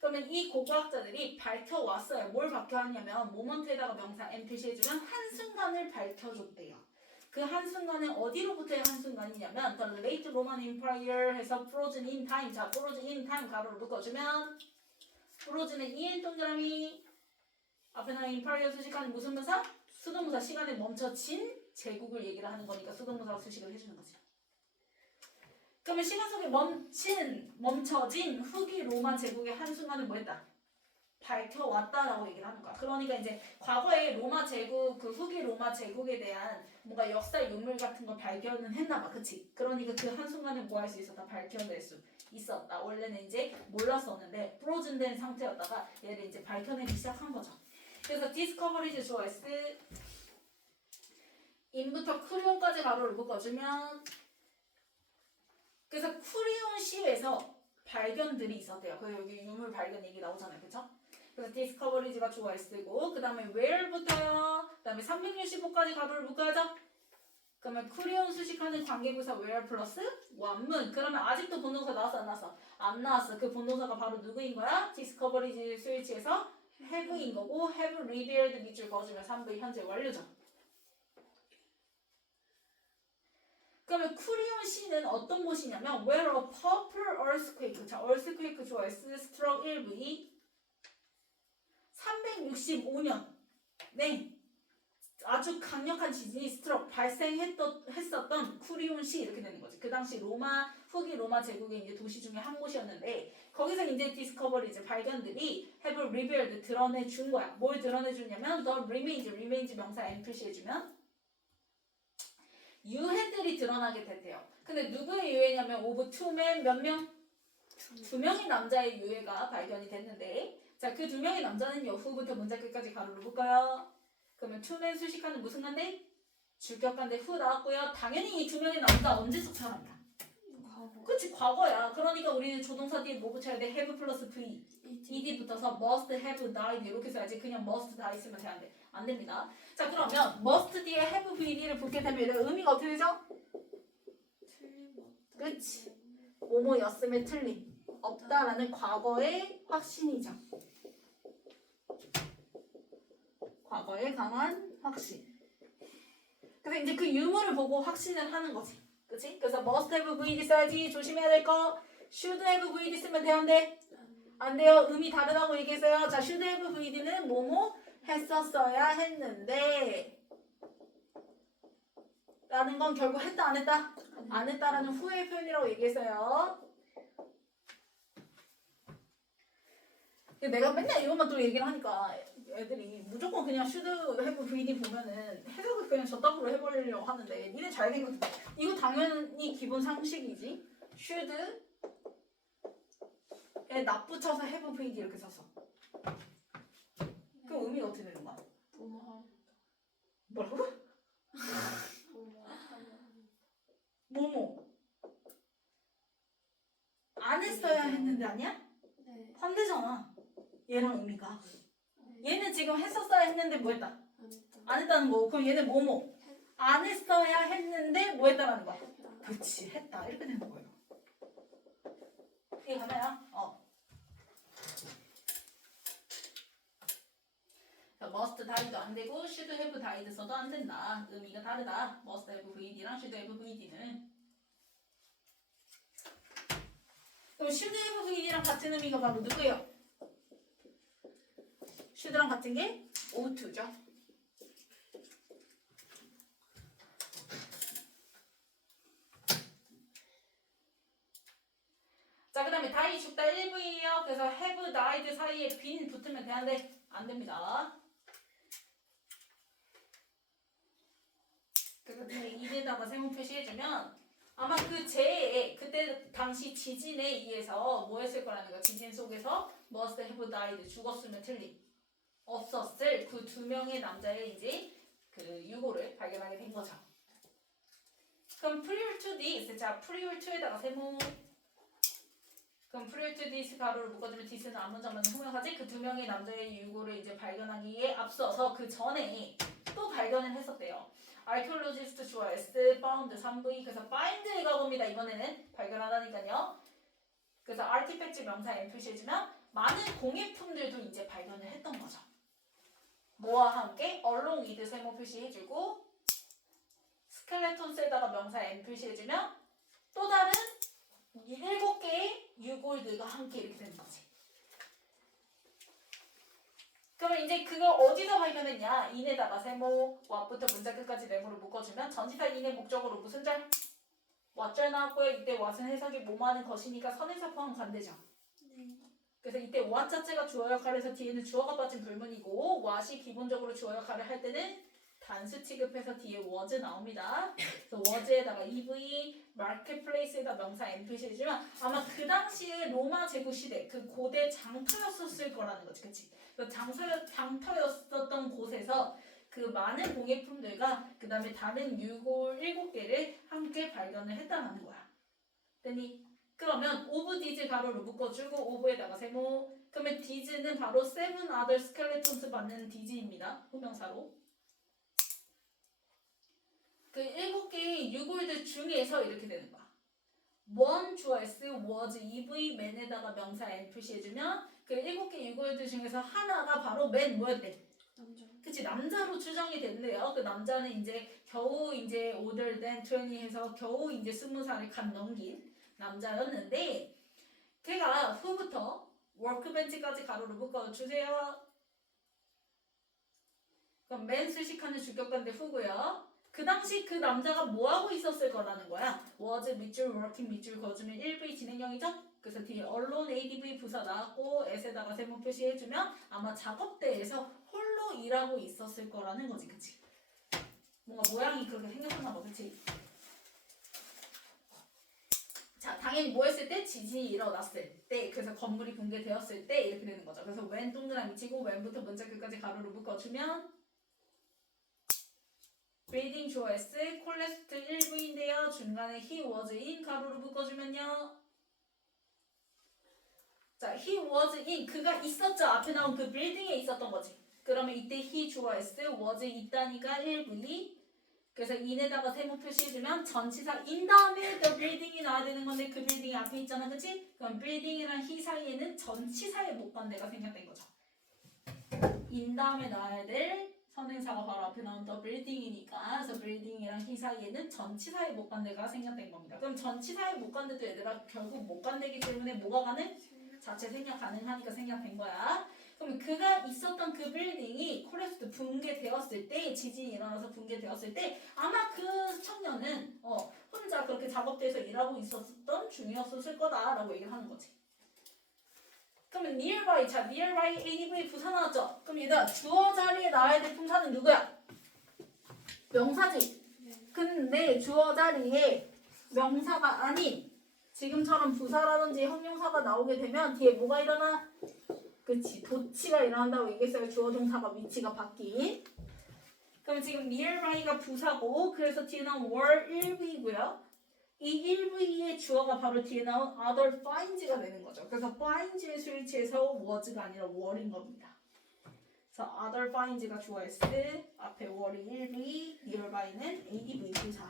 그러면 이 고고학자들이 밝혀왔어요. 뭘 밝혀왔냐면 모먼트에다가 명사 M 표시해주면 한순간을 밝혀줬대요. 그 한순간은 어디로부터의 한순간이냐면 The Late Roman Empire 해서 Frozen in Time. 자, Frozen in Time 가로로 묶어주면 Frozen의 EN 동그라미 앞에 나온 Empire 수식하는 무슨 문사? 수동문사. 시간에 멈춰진 제국을 얘기를 하는 거니까 수동문사로 수식을 해주는 거지. 그러면 시간 속에 멈춰진 후기 로마 제국의 한순간을 뭐 했다? 밝혀왔다라고 얘기를 하는 거야. 그러니까 이제 과거에 로마 제국, 그 후기 로마 제국에 대한 뭔가 역사 유물 같은 걸 발견은 했나 봐. 그치? 그러니까 그 한순간에 뭐 할 수 있었다? 밝혀낼 수 있었다. 원래는 이제 몰랐었는데 프로즌된 상태였다가 얘를 이제 밝혀내기 시작한 거죠. 그래서 디스커버리즈 조이스 인부터 쿠리온까지 가로를 묶어주면 그래서 쿠리온 시에서 발견들이 있었대요. 그 여기 유물 발견 얘기 나오잖아요. 그쵸? 그래서 디스커버리즈가 주어를 쓰고 그 다음에 where부터요. 그 다음에 365까지 가로를 묶어야죠. 그러면 쿠리온 수식하는 관계부사 where 플러스 원문. 그러면 아직도 본동사 나왔어 안 나왔어? 안 나왔어. 그 본동사가 바로 누구인 거야? 디스커버리즈 스위치에서 have인 거고 have revealed 밑줄 그어주면 3V 현재 완료죠. 그러면 쿠리온 시는 어떤 곳이냐면 where a purple earthquake. 자, earthquake 주어 S struck 1V 365년 네 아주 강력한 지진이 스트럭 발생했었던 쿠리온 시 이렇게 되는 거지. 그 당시 로마 후기 로마 제국의 이제 도시 중에 한 곳이었는데 거기서 이제 디스커버리즈 발견들이 have revealed 드러내 준 거야. 뭘 드러내 주냐면 the remains 명사 M 표시해주면 유해들이 드러나게 됐대요. 근데 누구의 유해냐면 of two men 몇 명? 두 명의 남자의 유해가 발견이 됐는데 자, 그 두 명의 남자는요. 후부터 문자 끝까지 가로를 볼까요? 그러면 two men 수식하는 무슨 간대? 주격간대 후 나왔고요. 당연히 이 두 명의 남자 언제적 사람이야? 과거. 그치 과거야. 그러니까 우리는 조동사 뒤에 뭐 붙여야 돼? have 플러스 v ed 붙어서 must have died 이렇게 써야지. 그냥 must die 쓰면 돼. 안 됩니다. 자, 그러면 must 뒤에 have vd를 붙게 되면 의미가 어떻게 되죠? 틀림없다. 그치. 뭐뭐였음에 틀림 없다라는 과거의 확신이죠. 과거의 강한 확신. 그래서 이제 그 유무를 보고 확신을 하는 거지. 그치? 그래서 must have vd 써야지. 조심해야 될 거. should have vd 쓰면 되는데 안 돼요. 의미 다르다고 얘기했어요. 자, should have vd는 뭐뭐 했었어야 했는데 라는 건 결국 했다 안 했다? 안 했다라는 후의 표현이라고 얘기했어요. 내가 맨날 이것만 또 얘기를 하니까 애들이 무조건 그냥 should have vd 보면은 해석을 그냥 저따구로 해버리려고 하는데 니네 잘 생각해. 이거 당연히 기본 상식이지. should에 납 붙여서 have vd 이렇게 썼어. 그럼 의미가 어떻게 되는 거야? 뭐라고? 뭐뭐 안 했어야 했는데 아니야? 네. 반대잖아. 얘랑 의미가. 얘는 지금 했었어야 했는데 뭐 했다? 안 했다는 거고. 그럼 얘는 뭐뭐 안 했어야 했는데 뭐 했다라는 거야? 그치 했다 이렇게 되는 거예요. 이게 가나요? must die도 안 되고 should have died 써도 안 된다. 의미가 다르다. must have vd랑 should have vd는. 그럼 should have vd랑 같은 의미가 바로 누구예요? should랑 같은 게 oughto죠. 자, 그 다음에 die 죽다 1부이에요. 그래서 have died 사이에 been 붙으면 되는데 안 됩니다. 그래서 뒤에 2에다가 세모 표시해주면 아마 그 재해에 그때 당시 지진에 의해서 뭐 했을 거라는 거야. 지진 속에서 must have died 죽었으면 틀림 없었을 그 두 명의 남자의 이제 그 유골을 발견하게 된 거죠. 그럼 prior to this 자 prior to에다가 세모 그럼 prior to this 가로를 묶어주면 this는 앞문장만 통역하지 그 두 명의 남자의 유골을 이제 발견하기에 앞서서 그 전에 또 발견을 했었대요. archaeologist 주어 s found 3v 그래서 find가 겁니다. 이번에는 발견하다니까요. 그래서 artifact 명사 n 표시해주면 많은 공예품들도 이제 발견을 했던 거죠. 뭐와 함께 along with 세모 표시해주고 스켈레톤스에다가 명사 n 표시해주면 또 다른 7개의 유골들과 함께 이렇게 되는 거지. 그러면 이제 그걸 어디서 발견했냐? 인에다가 세모, what부터 문자 끝까지 네모를 묶어주면 전치사 인의 목적으로 무슨 절? what 절 나왔고요. 이때 what은 해석이 뭐하는 것이니까 선행사 포함 관대죠. 네. 그래서 이때 what 자체가 주어 역할을 해서 뒤에는 주어가 빠진 불문이고 what이 기본적으로 주어 역할을 할 때는 단수 취급해서 뒤에 was 나옵니다. 그래서 was에다가 EV, marketplace에다 명사 n 표시해주면 아마 그 당시에 로마 제국 시대 그 고대 장터였었을 거라는 거지, 그치? 그 장터였었던 곳에서 그 많은 공예품들과 그 다음에 다른 유골 7개를 함께 발견을 했다는 거야. 됐니? 그러면 of these 가로를 묶어주고 of에다가 세모 그러면 these는 바로 seven other skeletons 받는 these입니다. 후명사로. 그 7개의 유골들 중에서 이렇게 되는 거야. one 주어 s, was, ev, man에다가 명사 n 표시해주면 그 7개 유골들 중에서 하나가 바로 man 뭐였대? 남자. 그치 남자로 추정이 된대요. 그 남자는 이제 겨우 이제 older than 20 해서 겨우 이제 20살을 갓 넘긴 남자였는데 걔가 후부터 워크벤치까지 가로를 묶어주세요. 그럼 맨 수식하는 주격관대 후고요. 그 당시 그 남자가 뭐하고 있었을 거라는 거야. was 밑줄 working 밑줄 거주면 1V 진행형이죠. 그래서 뒤에 언론 ADV 부사 나왔고 s에다가 세모 표시해주면 아마 작업대에서 홀로 일하고 있었을 거라는 거지. 그치? 뭔가 모양이 그렇게 생겼나 봐. 그치? 자, 당연히 뭐 했을 때? 지진이 일어났을 때, 그래서 건물이 붕괴되었을 때 이렇게 되는 거죠. 그래서 when 동그라미 치고 when부터 문자 끝까지 가로를 묶어주면 reading 주어 s, 콜레스트 1V인데요. 중간에 he was in 가로를 묶어주면요. 자, he was in 그가 있었죠. 앞에 나온 그 빌딩에 있었던 거지. 그러면 이때 he 주어 s, was 있다니까 1V 그래서 in에다가 세모 표시해주면 전치사 in 다음에 the building이 나와야 되는 건데 그 빌딩이 앞에 있잖아. 그치? 그럼 building이랑 he 사이에는 전치사의 목관대가 생략된 거죠. in 다음에 나와야 될 선행사가 바로 앞에 나온 the building이니까 그래서 building이랑 he 사이에는 전치사의 목관대가 생략된 겁니다. 그럼 전치사의 목관대도 얘들아 결국 목관대이기 때문에 뭐가 가능? 자체 생략 가능하니까 생략된 거야. 그럼 그가 있었던 그 빌딩이 콜랩스도 붕괴되었을 때 지진이 일어나서 붕괴되었을 때 아마 그 청년은 혼자 그렇게 작업대에서 일하고 있었던 중이었을 거다라고 얘기를 하는 거지. 그러면 nearby 자 nearby ADV 부사 나왔죠? 그럼 얘들아 주어 자리에 나와야 될 품사는 누구야? 명사지. 네. 근데 주어 자리에 명사가 아닌 지금처럼 부사라든지 형용사가 나오게 되면 뒤에 뭐가 일어나? 그치 도치가 일어난다고 얘기했어요. 주어 동사가 위치가 바뀐. 그럼 지금 nearby가 부사고 그래서 뒤에 나온 were 1V고요. 이 1V의 주어가 바로 뒤에 나온 other finds가 되는 거죠. 그래서 finds에 스위치해서 was가 아니라 were인 겁니다. 그래서 other finds가 주어 S, 앞에 were이 1V, nearby는 ADV 부사.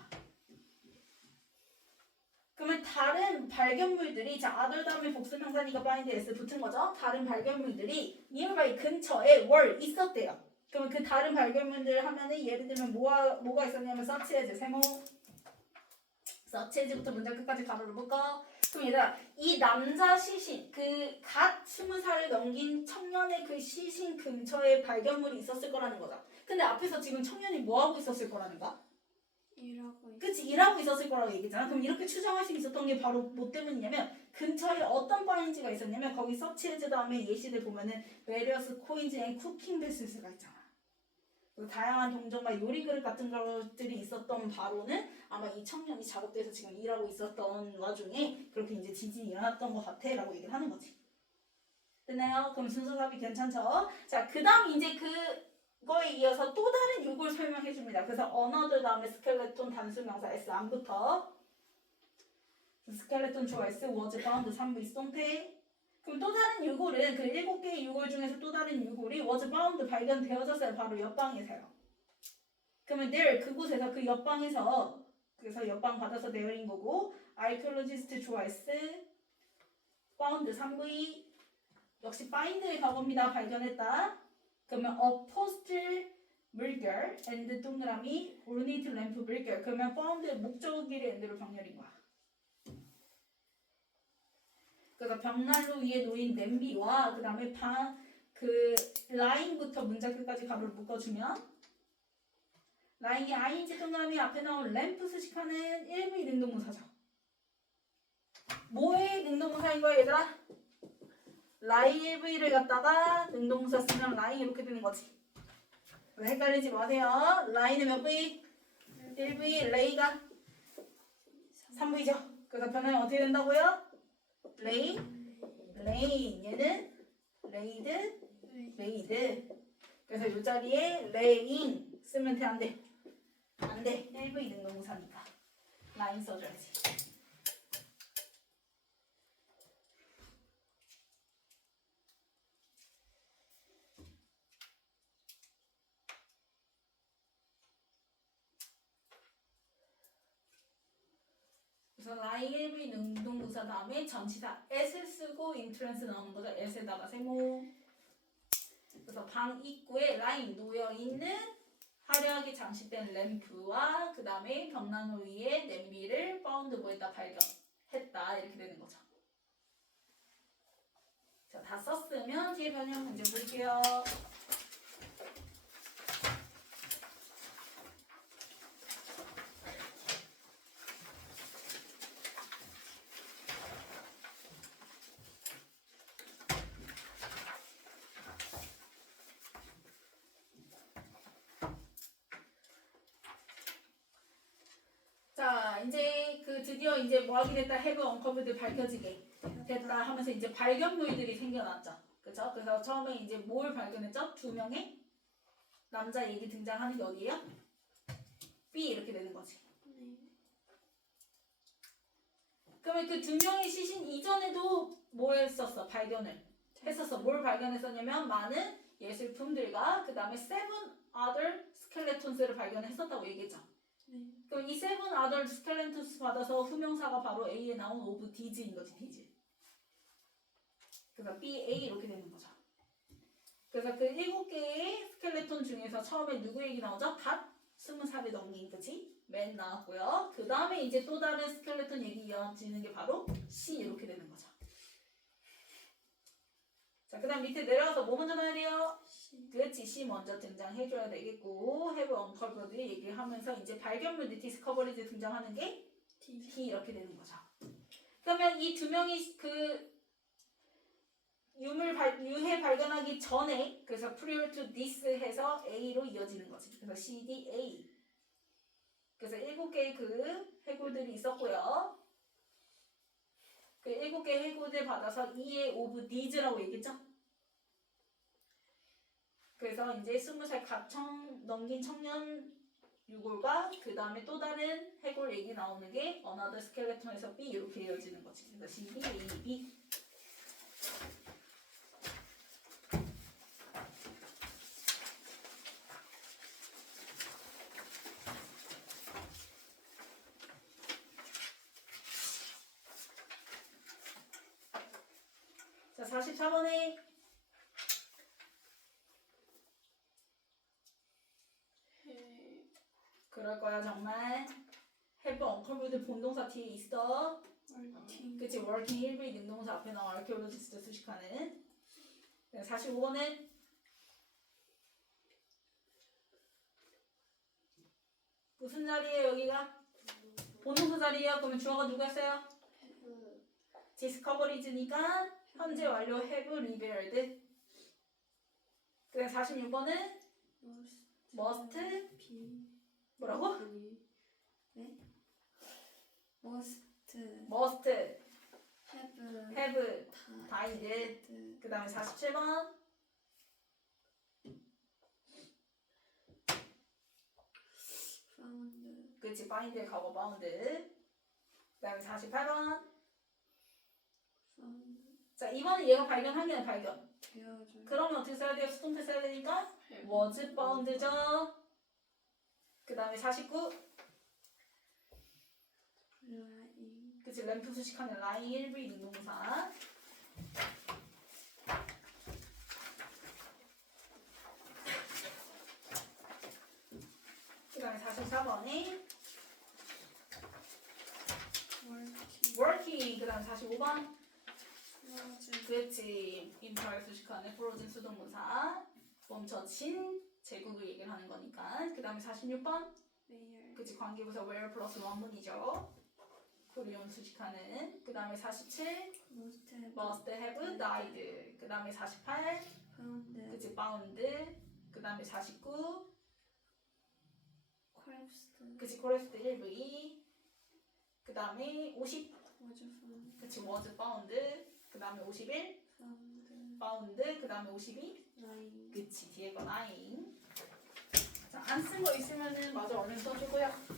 그러면 다른 발견물들이 자 other 다음에 복수명사니까 find s 붙은 거죠. 다른 발견물들이 nearby 근처에 were 있었대요. 그러면 그 다른 발견물들 하면은 예를 들면 뭐가 있었냐면 search as 세모 search as부터 문장 끝까지 가로를 묶어. 그럼 얘들아 이 남자 시신 그 갓 20살을 넘긴 청년의 그 시신 근처에 발견물이 있었을 거라는 거다. 근데 앞에서 지금 청년이 뭐하고 있었을 거라는 거야? 일하고 그치 일하고 있었을 거라고 얘기했잖아. 그럼 이렇게 추정할 수 있었던 게 바로 뭐 때문이냐면 근처에 어떤 파인지가 있었냐면 거기 서치해즈 다음에 예시들 보면은 various coins and cooking vessels가 있잖아. 그 다양한 동전과 요리그릇 같은 것들이 있었던 바로는 아마 이 청년이 작업대에서 지금 일하고 있었던 와중에 그렇게 이제 지진이 일어났던 것 같아 라고 얘기를 하는 거지. 됐나요? 그럼 순서답이 괜찮죠? 자, 그 다음 이제 그거에 이어서 또 다른 요걸 설명해 줍니다. 그래서 another 다음에 스켈레톤 단수명사 S 안부터 스켈레톤 주어 S was found 3부 있송태. 그럼 또 다른 유골은 그 7개의 유골 중에서 또 다른 유골이 was found 발견되어졌어요. 바로 옆방에서요. 그러면 there 그곳에서 그 옆방에서 그래서 옆방 받아서 내린 거고 archaeologist 주어 S found 3V 역시 find의 과거입니다. 발견했다. 그러면 a postal 물결 and 동그라미 ornate lamp 물결 그러면 found의 목적일의 end로 병렬인 거야. 그래서 벽난로 위에 놓인 냄비와 그 다음에 그 라인부터 문자 끝까지 가로를 묶어주면 라인이 ing 동그라미 앞에 나온 램프 수식하는 1부 능동문사죠. 뭐의 능동문사인 거야 얘들아? 라인 1V를 갖다가 능동문사 쓰면 라인 이렇게 되는 거지. 헷갈리지 마세요. 라인은 몇 V? 1V, 레이가 3V죠. 그래서 변화는 어떻게 된다고요? 레인, 얘는 레이드, 레이드. 그래서 이 자리에 레인 쓰면 돼, 안 돼? 안 돼. 1V 능동문사니까 라인 써줘야지. 그래서 라인 1V 능동문사 다음에 전치사 s 쓰고 인트랜스 나오는 거죠. s에다가 세모. 그래서 방 입구에 라인 놓여있는 화려하게 장식된 램프와 그 다음에 벽난로 위에 냄비를 파운드 뭐에다 발견했다 이렇게 되는 거죠. 자, 다 썼으면 뒤에 변형 문제 볼게요. 자, 이제 드디어 이제 뭐 하게 됐다. have uncovered 밝혀지게 됐다 하면서 이제 발견물들이 생겨났죠. 그쵸? 그래서 처음에 이제 뭘 발견했죠? 2명의 남자 얘기 등장하는 게 어디예요? B 이렇게 되는 거지. 그러면 그 2명의 시신 이전에도 뭐 했었어? 발견을 했었어. 뭘 발견했었냐면 많은 예술품들과 그 다음에 7 other skeletons를 발견했었다고 얘기했죠. 그럼 이 7 other skeletons 받아서 후명사가 바로 A에 나온 of D인 거지, D's. 그래서 BA 이렇게 되는 거죠. 그래서 그 7개의 스켈레톤 중에서 처음에 누구 얘기 나오죠? 닷 20살을 넘긴 그치? 맨 나왔고요. 그 다음에 이제 또 다른 스켈레톤 얘기 이어지는 게 바로 C 이렇게 되는 거죠. 자, 그 다음 밑에 내려가서 뭐 먼저 나야 돼요? 그렇지, C 먼저 등장해줘야 되겠고 have uncovered 얘기하면서 이제 발견물들 discoveries 등장하는 게 D 이렇게 되는 거죠. 그러면 이 2명이 그 유해 발견하기 전에 그래서 prior to this 해서 A로 이어지는 거지. 그래서 C, D, A. 그래서 7개의 그 해골들이 있었고요. 그 7개의 해골들 받아서 E의 of Thes라고 얘기했죠. 그래서 이제 20살 가청 넘긴 청년 유골과 그 다음에 또 다른 해골 얘기 나오는 게 another skeleton에서 B 이렇게 이어지는 거지. 그래서 C, D, A, B. 자, 44번에 그럴 거야 정말. have uncovered 본동사 뒤에 있어. 그치, working 1부 능동사 앞에 나와 archaeologist 수식하는. 45번은 무슨 자리에 여기가? 본동사 자리에요. 그러면 주어가 누구였어요? discoverieds니까 현재 완료 have revealed. 46번은 must 비. 뭐라고? 아니. 네? must must have have died. died. 그 다음에 47번. found 그치, find에 가고 bound. 그 다음에 48번. found 자, 이번에 얘가 발견하기는 발견. 되어져. 그러면 어떻게 써야 돼요? 수동태 써야 되니까 was found죠. 그 다음에 49. lying 그치, 램프 수식하는 lying 일부 능동사. 그 다음에 44번에 working working. 그 다음에 45번. was 그렇지. 임파를 수식하는 frozen 수동문사. 멈춰진 제국을 얘기를 하는 거니까. 그 다음에 46번. where 그치, 관계부사 where 플러스 원문이죠. 코리온 수식하는. 그 다음에 47. must have must have died. 그 다음에 48. found 그치, bound. 그 다음에 49. collapsed 그치, correct 1V. 그 다음에 50. was found 그치, was found. 그 다음에 51. found found. 그 다음에 52. lying 그치, 뒤에 거 lying. 자, 안 쓴 거 있으면은 마저 얼른 써주고요.